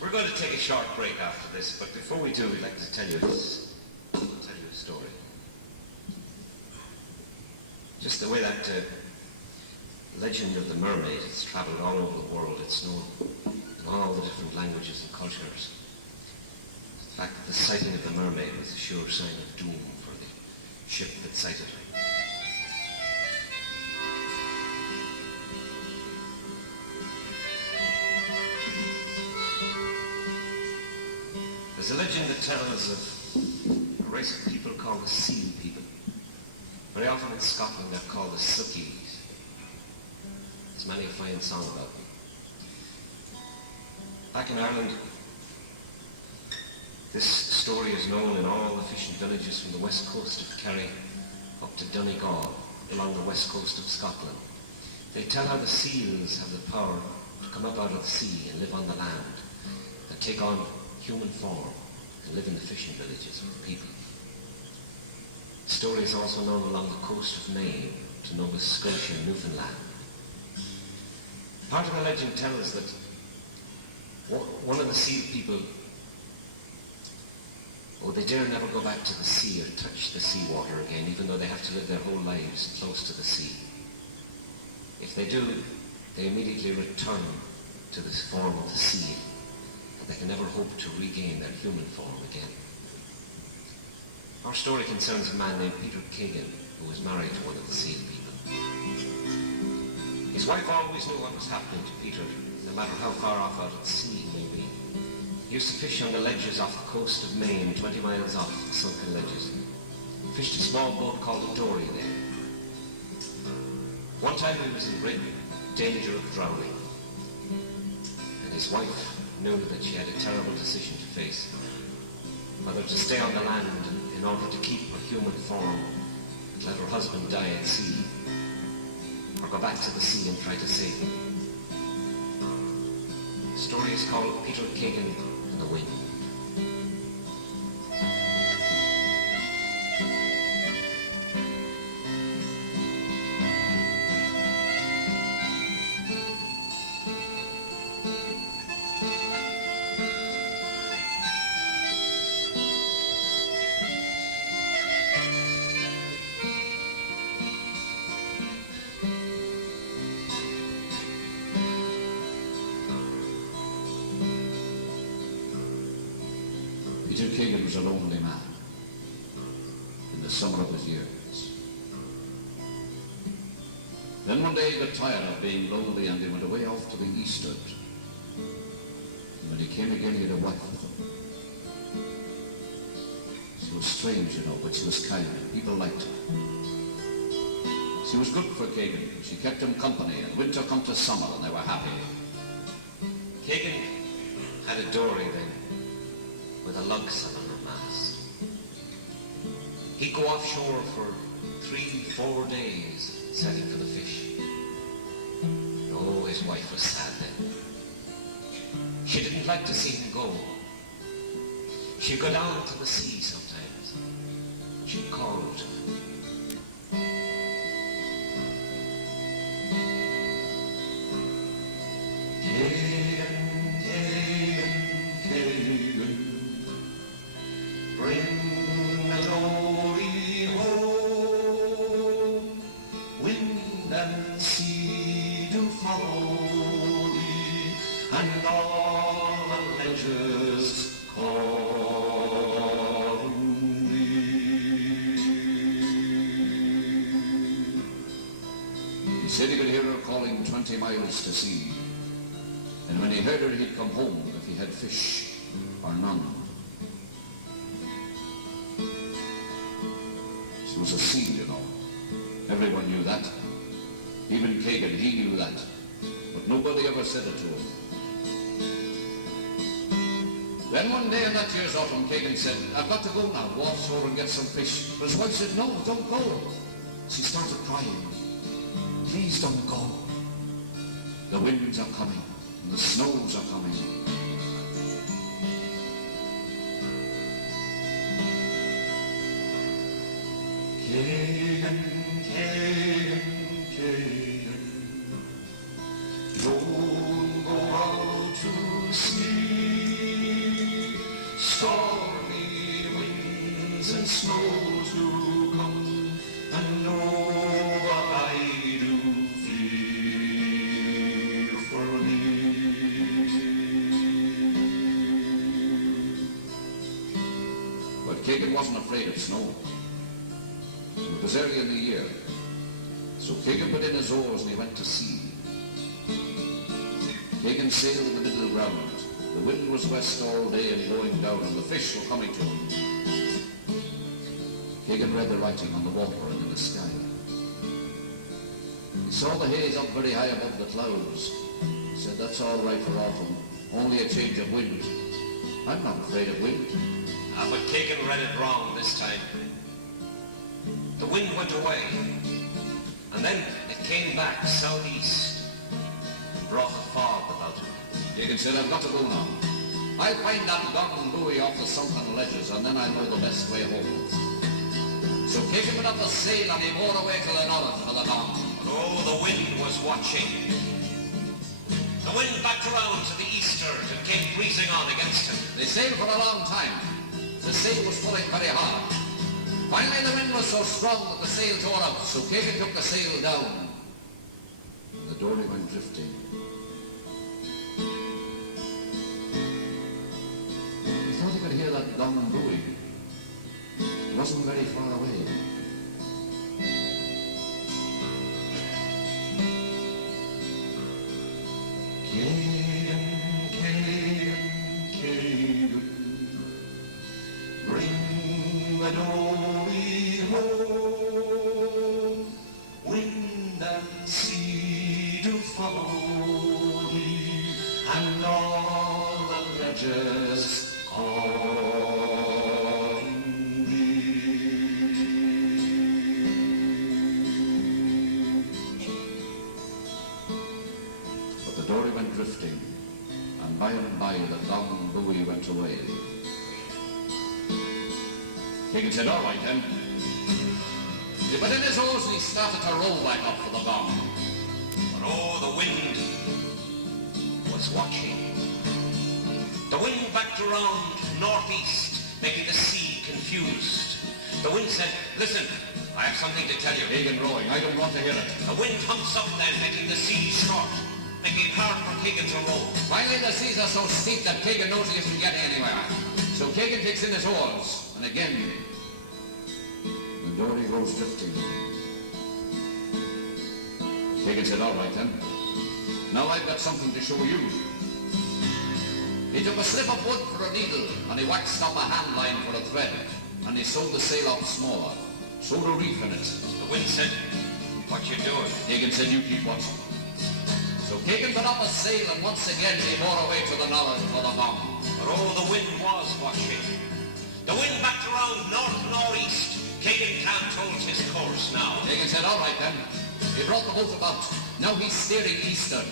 We're going to take a short break after this, but before we do, we'd like to tell you a story. Just the way that legend of the mermaid has travelled all over the world. It's known in all the different languages and cultures. The fact that the sighting of the mermaid was a sure sign of doom for the ship that sighted her. There's a legend that tells of a race of people called the Seal people. Very often in Scotland they're called the Sookies. There's many a fine song about them. Back in Ireland, this story is known in all the fishing villages from the west coast of Kerry up to Donegal, along the west coast of Scotland. They tell how the seals have the power to come up out of the sea and live on the land, and take on human form and live in the fishing villages with people. The story is also known along the coast of Maine to Nova Scotia and Newfoundland. Part of the legend tells that one of the seal people, they dare never go back to the sea or touch the seawater again, even though they have to live their whole lives close to the sea. If they do, they immediately return to this form of the seal. They can never hope to regain their human form again. Our story concerns a man named Peter Kagan, who was married to one of the seal people. His wife always knew what was happening to Peter, no matter how far off out at sea he may be. He used to fish on the ledges off the coast of Maine, 20 miles off the sunken ledges. He fished a small boat called a dory there. One time he was in great danger of drowning, and his wife knew that she had a terrible decision to face, whether to stay on the land in order to keep her human form and let her husband die at sea, or go back to the sea and try to save him. The story is called Peter Kagan and the Wind. Peter Kagan was a lonely man in the summer of his years. Then one day he got tired of being lonely and he went away off to the eastward. And when he came again he had a wife with him. She was strange, but she was kind. People liked her. She was good for Kagan. She kept him company, and winter come to summer and they were happy. Kagan had a dory then, with a lugsum on her mast. He'd go offshore for 3-4 days, setting for the fish. Oh, his wife was sad then. She didn't like to see him go. She'd go down to the sea sometimes. She'd call to him. And all the ledges call thee. He said he could hear her calling 20 miles to sea, and when he heard her he'd come home if he had fish or none. She was a seal, Everyone knew that. Even Kagan, he knew that. But nobody ever said it to him. Then one day in that year's autumn, Kagan said, I've got to go now, go offshore and get some fish. But his wife said, no, don't go. She started crying. Please don't go. The winds are coming, and the snows are coming. Kagan, Kagan, Kagan, don't go out to sea. Stormy winds and snows do come, and over I do fear for thee. But Kagan wasn't afraid of snow. It was early in the year, so Kagan put in his oars and he went to sea. Kagan sailed in the middle ground. The wind was west all day and going down, and the fish were coming to him. Kagan read the writing on the water and in the sky. He saw the haze up very high above the clouds. He said, that's all right for autumn, only a change of wind. I'm not afraid of wind. But Kagan read it wrong this time. The wind went away, and then it came back southeast and brought a fog about him. Kagan said, I've got to go now. I'll find that gong buoy off the sunken ledges, and then I'll know the best way home. So Kagan went up the sail and he bore away to the north for the gong. But oh, the wind was watching. The wind backed around to the eastward and came breezing on against him. They sailed for a long time. The sail was pulling very hard. Finally the wind was so strong that the sail tore out, so Kagan took the sail down. And the dory went drifting. He thought he could hear that gong buoy. It wasn't very far away. Kagan, Kagan, Kagan, bring the dory home. Wind and sea do follow thee, and all the ledges on thee. But the dory went drifting, and by the gong buoy went away. Kagan said, all right then. He put in his oars and he started to row back up for the gong. But oh, the wind was watching. The wind backed around northeast, making the sea confused. The wind said, listen, I have something to tell you. Kagan rowing, I don't want to hear it. The wind humps up then, making the sea short, making it hard for Kagan to row. Finally the seas are so steep that Kagan knows he isn't getting anywhere. So Kagan takes in his oars, and again the dory goes drifting. Kagan said, all right then. Now I've got something to show you. He took a slip of wood for a needle, and he waxed up a hand line for a thread, and he sewed the sail up smaller, sewed a reef in it. The wind said, what you doing? Kagan said, you keep watching. So Kagan put up a sail, and once again he bore away to the north for the gong. But oh, the wind was watching. The wind backed around north-northeast. Kagan can't hold his course now. Kagan said, all right then. He brought the boat about. Now he's steering eastward.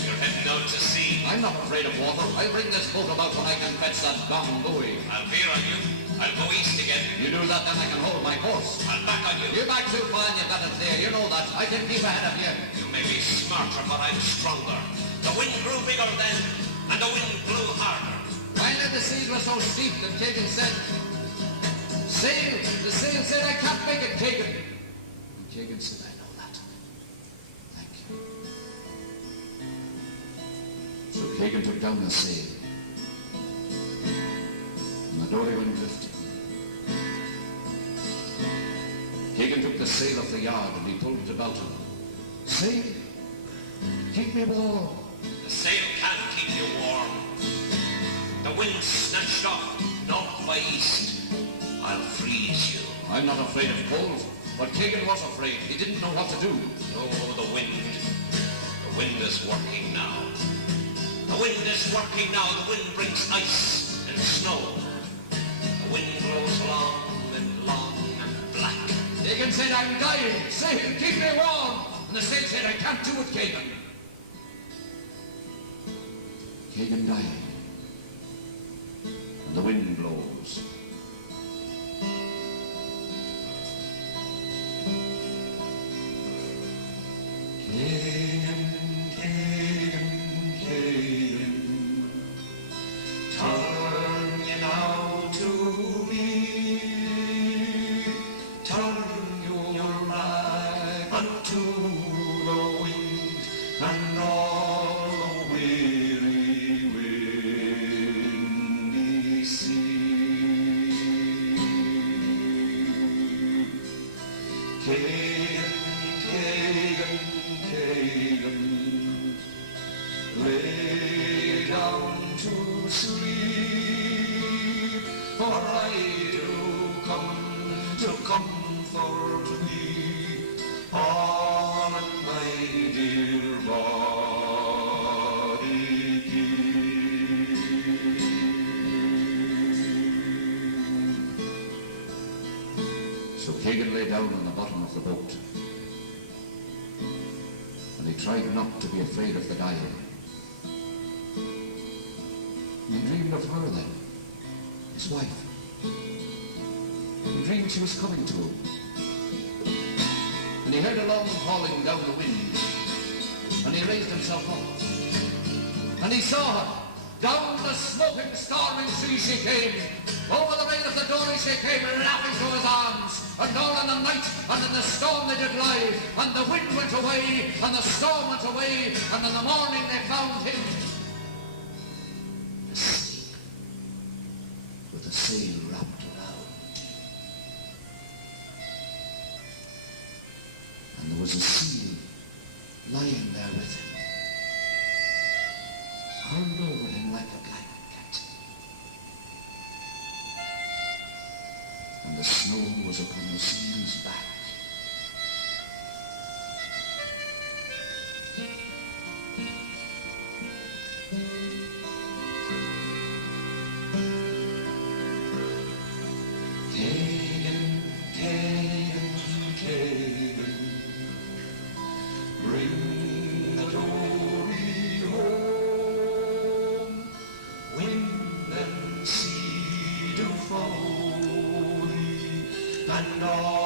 You're heading out to sea. I'm not afraid of water. I'll bring this boat about when I can fetch that gong buoy. I'll veer on you. I'll go east again. You do that, then I can hold my course. I'll back on you. You're back too far and you've got it clear. You know that. I can keep ahead of you. You may be smarter, but I'm stronger. The wind grew bigger then, and the wind blew harder. Finally the seas were so steep that Kagan said, sail! The sail said, I can't make it, Kagan. And Kagan said, I know that. Thank you. So Kagan took down the sail. And the dory went drifting. Kagan took the sail off the yard and he pulled it about him. Sail! Keep me warm. The sail can't keep you warm. The wind snatched off north by east. I'll freeze you. I'm not afraid of cold, but Kagan was afraid. He didn't know what to do. Oh, the wind. The wind is working now. The wind is working now. The wind brings ice and snow. The wind blows long and black. Kagan said, I'm dying. Sail, keep me warm. And the sail said, I can't do it, Kagan. Kagan dying. And the wind blows. Kagan, Kagan, Kagan, turn ye now Kagan, Kagan, Kagan, lay down to sleep, for I do come to comfort thee, all in my dear body keep. So Kagan lay down on the bottom of the boat, and he tried not to be afraid of the dying. He dreamed of her then, his wife. He dreamed she was coming to him. And he heard a long hauling down the wind, and he raised himself up, and he saw her. Down the smoking, storming sea she came. Over the rail of the dory she came, laughing to his arms. And all in the night and in the storm they did lie. And the wind went away, and the storm went away, and in the morning they found him asleep, with the sail wrapped around. And there was a seal lying there with him, curled over him like a blanket. And the snow was upon the seal's back. Kagan, Kagan, Kagan, bring the dory home. Wind and sea do follow thee, and all